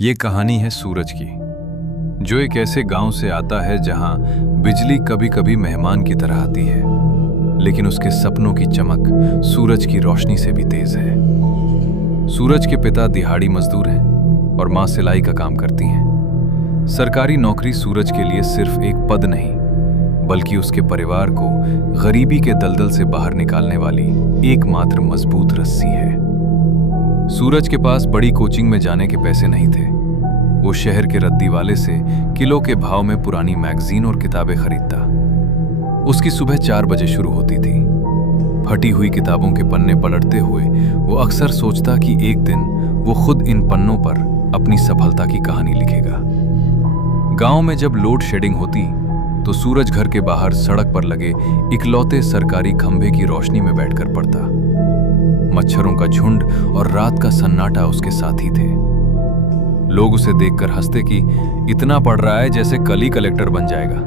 ये कहानी है सूरज की, जो एक ऐसे गांव से आता है जहां बिजली कभी कभी मेहमान की तरह आती है, लेकिन उसके सपनों की चमक सूरज की रोशनी से भी तेज है। सूरज के पिता दिहाड़ी मजदूर हैं और मां सिलाई का काम करती हैं। सरकारी नौकरी सूरज के लिए सिर्फ एक पद नहीं, बल्कि उसके परिवार को गरीबी के दलदल से बाहर निकालने वाली एकमात्र मजबूत रस्सी है। सूरज के पास बड़ी कोचिंग में जाने के पैसे नहीं थे। वो शहर के रद्दी वाले से किलो के भाव में पुरानी मैगजीन और किताबें खरीदता। उसकी सुबह 4 बजे शुरू होती थी। फटी हुई किताबों के पन्ने पलटते हुए वो अक्सर सोचता कि एक दिन वो खुद इन पन्नों पर अपनी सफलता की कहानी लिखेगा। गांव में जब लोड शेडिंग होती तो सूरज घर के बाहर सड़क पर लगे इकलौते सरकारी खंभे की रोशनी में बैठकर पढ़ता। मच्छरों का झुंड और रात का सन्नाटा उसके साथी थे। लोग उसे देखकर हंसते कि इतना पढ़ रहा है जैसे कल ही कलेक्टर बन जाएगा।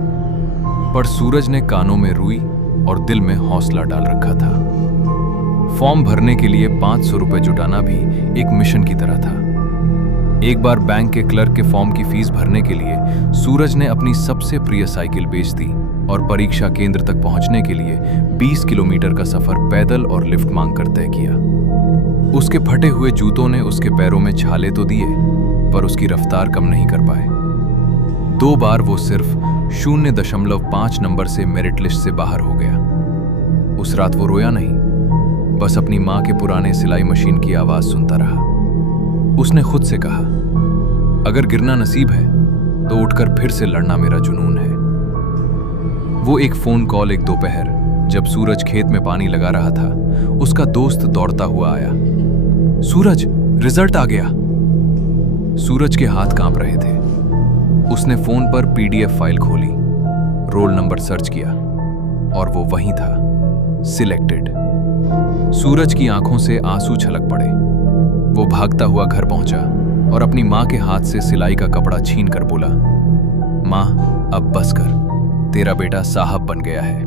पर सूरज ने कानों में रुई और दिल में हौसला डाल रखा था। फॉर्म भरने के लिए 500 रुपए जुटाना भी एक मिशन की तरह था। एक बार बैंक के क्लर्क के फॉर्म की फीस भरने के लिए सूरज ने अपनी सबसे प्रिय साइकिल बेच दी और परीक्षा केंद्र तक पहुंचने के लिए 20 किलोमीटर का सफर पैदल और लिफ्ट मांगकर तय किया। उसके फटे हुए जूतों ने उसके पैरों में छाले तो दिए, पर उसकी रफ्तार कम नहीं कर पाए। 2 बार वो सिर्फ 0.5 नंबर से मेरिट लिस्ट से बाहर हो गया। उस रात वो रोया नहीं, बस अपनी मां के पुराने सिलाई मशीन की आवाज सुनता रहा। उसने खुद से कहा, अगर गिरना नसीब है तो उठकर फिर से लड़ना मेरा जुनून है। वो एक फोन कॉल एक दोपहर, जब सूरज खेत में पानी लगा रहा था, उसका दोस्त दौड़ता हुआ आया। सूरज, रिजल्ट आ गया। सूरज के हाथ कांप रहे थे। उसने फोन पर पीडीएफ फाइल खोली, रोल नंबर सर्च किया और वो वहीं था, सिलेक्टेड। सूरज की आंखों से आंसू छलक पड़े। वो भागता हुआ घर पहुंचा और अपनी मां के हाथ से सिलाई का कपड़ा छीन कर बोला, मां, अब बस कर, तेरा बेटा साहब बन गया है।